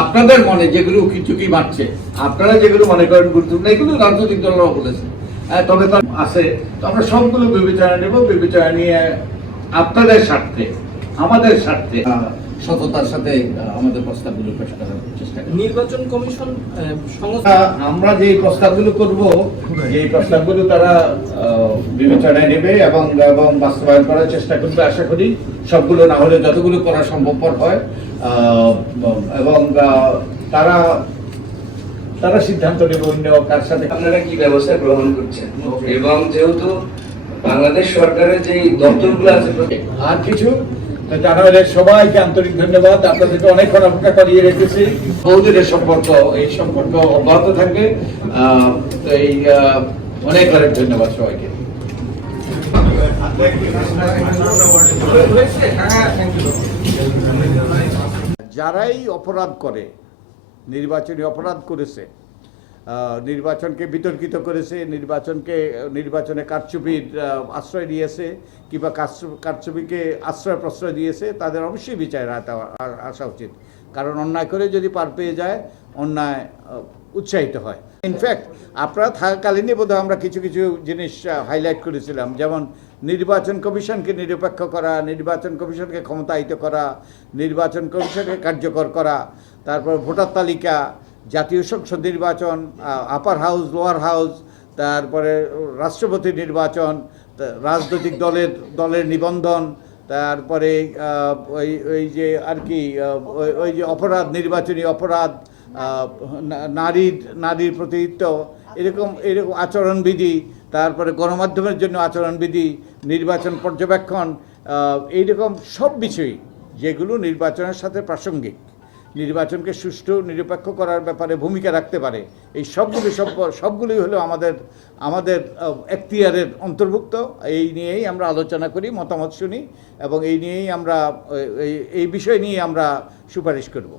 আপনাদের মনে যেগুলো উকিচুকি বাড়ছে, আপনারা যেগুলো মনে করেন গুরুত্বপূর্ণ, এগুলো রাজনৈতিক দলরাও বলেছে। তবে তার আছে, তো আমরা সবগুলো বিবেচনা নেব বিবেচনা নিয়ে আপনাদের স্বার্থে, আমাদের স্বার্থে সততার সাথে আমাদের প্রস্তাবগুলো পেশ করার চেষ্টা করব। নির্বাচন কমিশন সংস্থা আমরা যে প্রস্তাবগুলো করব এই প্রস্তাবগুলো তারা বিবেচনায় নেবে এবং এবং বাস্তবায়ন করার চেষ্টা করবে আশা করি সবগুলো না হলে যতগুলো করা সম্ভবপর হয়। আহ, এবং তারা তারা সিদ্ধান্ত নেবে অন্য কার সাথে। আপনারা কি ব্যবস্থা গ্রহণ করছেন? এবং যেহেতু বাংলাদেশ সরকারের যে দপ্তরগুলো আছে আর কিছু জানা সবাইকে আন্তরিক ধন্যবাদ। আপনাদেরকে অনেকক্ষণ অপেক্ষা করিয়ে রেখেছি। বহুদিনের সম্পর্ক, এই সম্পর্ক অব্যাহত থাকবে। তো এই অনেক অনেক ধন্যবাদ সবাইকে। যারাই অপরাধ করে, নির্বাচনী অপরাধ করেছে নির্বাচনকে বিতর্কিত করেছে, নির্বাচনকে, নির্বাচনে কারচুপির আশ্রয় দিয়েছে কিংবা কারচু- কারচুপিকে আশ্রয় প্রশ্রয় দিয়েছে, তাদের অবশ্যই বিচারের আওতা আ- আসা উচিত। কারণ অন্যায় করে যদি পার পেয়ে যায়, অন্যায় উৎসাহিত হয়। ইনফ্যাক্ট আপনারা থাকাকালীনই বোধহয় আমরা কিছু কিছু জিনিস হাইলাইট করেছিলাম। যেমন নির্বাচন কমিশনকে নিরপেক্ষ করা, নির্বাচন কমিশনকে ক্ষমতায়িত করা, নির্বাচন কমিশনকে কার্যকর করা, তারপর ভোটার তালিকা জাতীয় সংসদ নির্বাচন আপার হাউস লোয়ার হাউস তারপরে রাষ্ট্রপতি নির্বাচন রাজনৈতিক দলের দলের নিবন্ধন, তারপরে ওই ওই যে আর কি ওই- ওই যে অপরাধ, নির্বাচনী অপরাধ নারীর নারীর প্রতিনিধিত্ব এরকম এরকম আচরণবিধি, তারপরে গণমাধ্যমের জন্য আচরণবিধি, নির্বাচন পর্যবেক্ষণ এইরকম সব বিষয়ই, যেগুলো নির্বাচনের সাথে প্রাসঙ্গিক। নির্বাচনকে সুষ্ঠু, নিরপেক্ষ করার ব্যাপারে ভূমিকা রাখতে পারে। এই সবগুলি সব সবগুলোই হলো আমাদের আমাদের একটিয়ারের অন্তর্ভুক্ত। এই নিয়েই আমরা আলোচনা করি, মতামত শুনি এবং এই নিয়েই আমরা, এই বিষয় নিয়ে আমরা সুপারিশ করব।